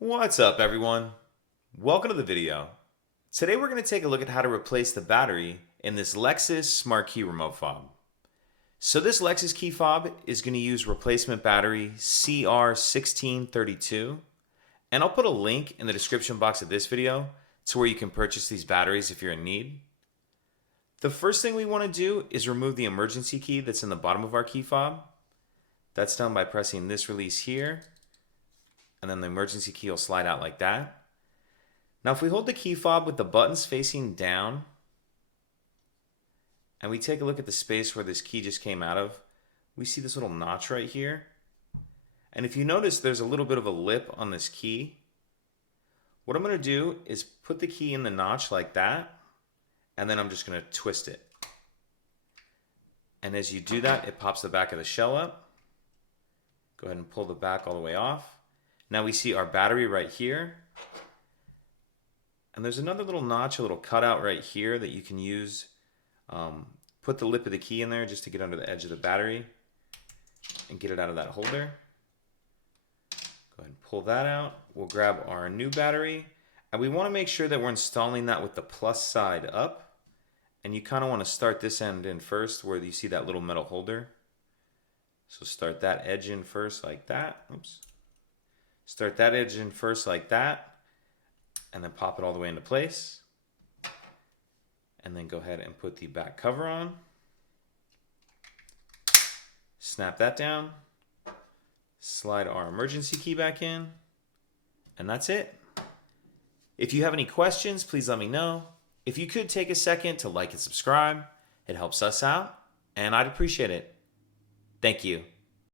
What's up, everyone? Welcome to the video. Today we're going to take a look at how to replace the battery in this Lexus Smart Key Remote Fob. So this Lexus key fob is going to use replacement battery CR1632, and I'll put a link in the description box of this video to where you can purchase these batteries if you're in need. The first thing we want to do is remove the emergency key that's in the bottom of our key fob. That's done by pressing this release here, and then the emergency key will slide out like that. Now if we hold the key fob with the buttons facing down and we take a look at the space where this key just came out of, we see this little notch right here. And if you notice, there's a little bit of a lip on this key. What I'm going to do is put the key in the notch like that, and then I'm just going to twist it. And as you do that, it pops the back of the shell up. Go ahead and pull the back all the way off. Now we see our battery right here. And there's another little notch, a little cutout right here that you can use. Put the lip of the key in there just to get under the edge of the battery and get it out of that holder. Go ahead and pull that out. We'll grab our new battery. And we want to make sure that we're installing that with the plus side up. And you kind of want to start this end in first where you see that little metal holder. So start that edge in first like that. Oops. Start that edge in first like that, and then pop it all the way into place. And then go ahead and put the back cover on. Snap that down. Slide our emergency key back in. And that's it. If you have any questions, please let me know. If you could take a second to like and subscribe, it helps us out, and I'd appreciate it. Thank you.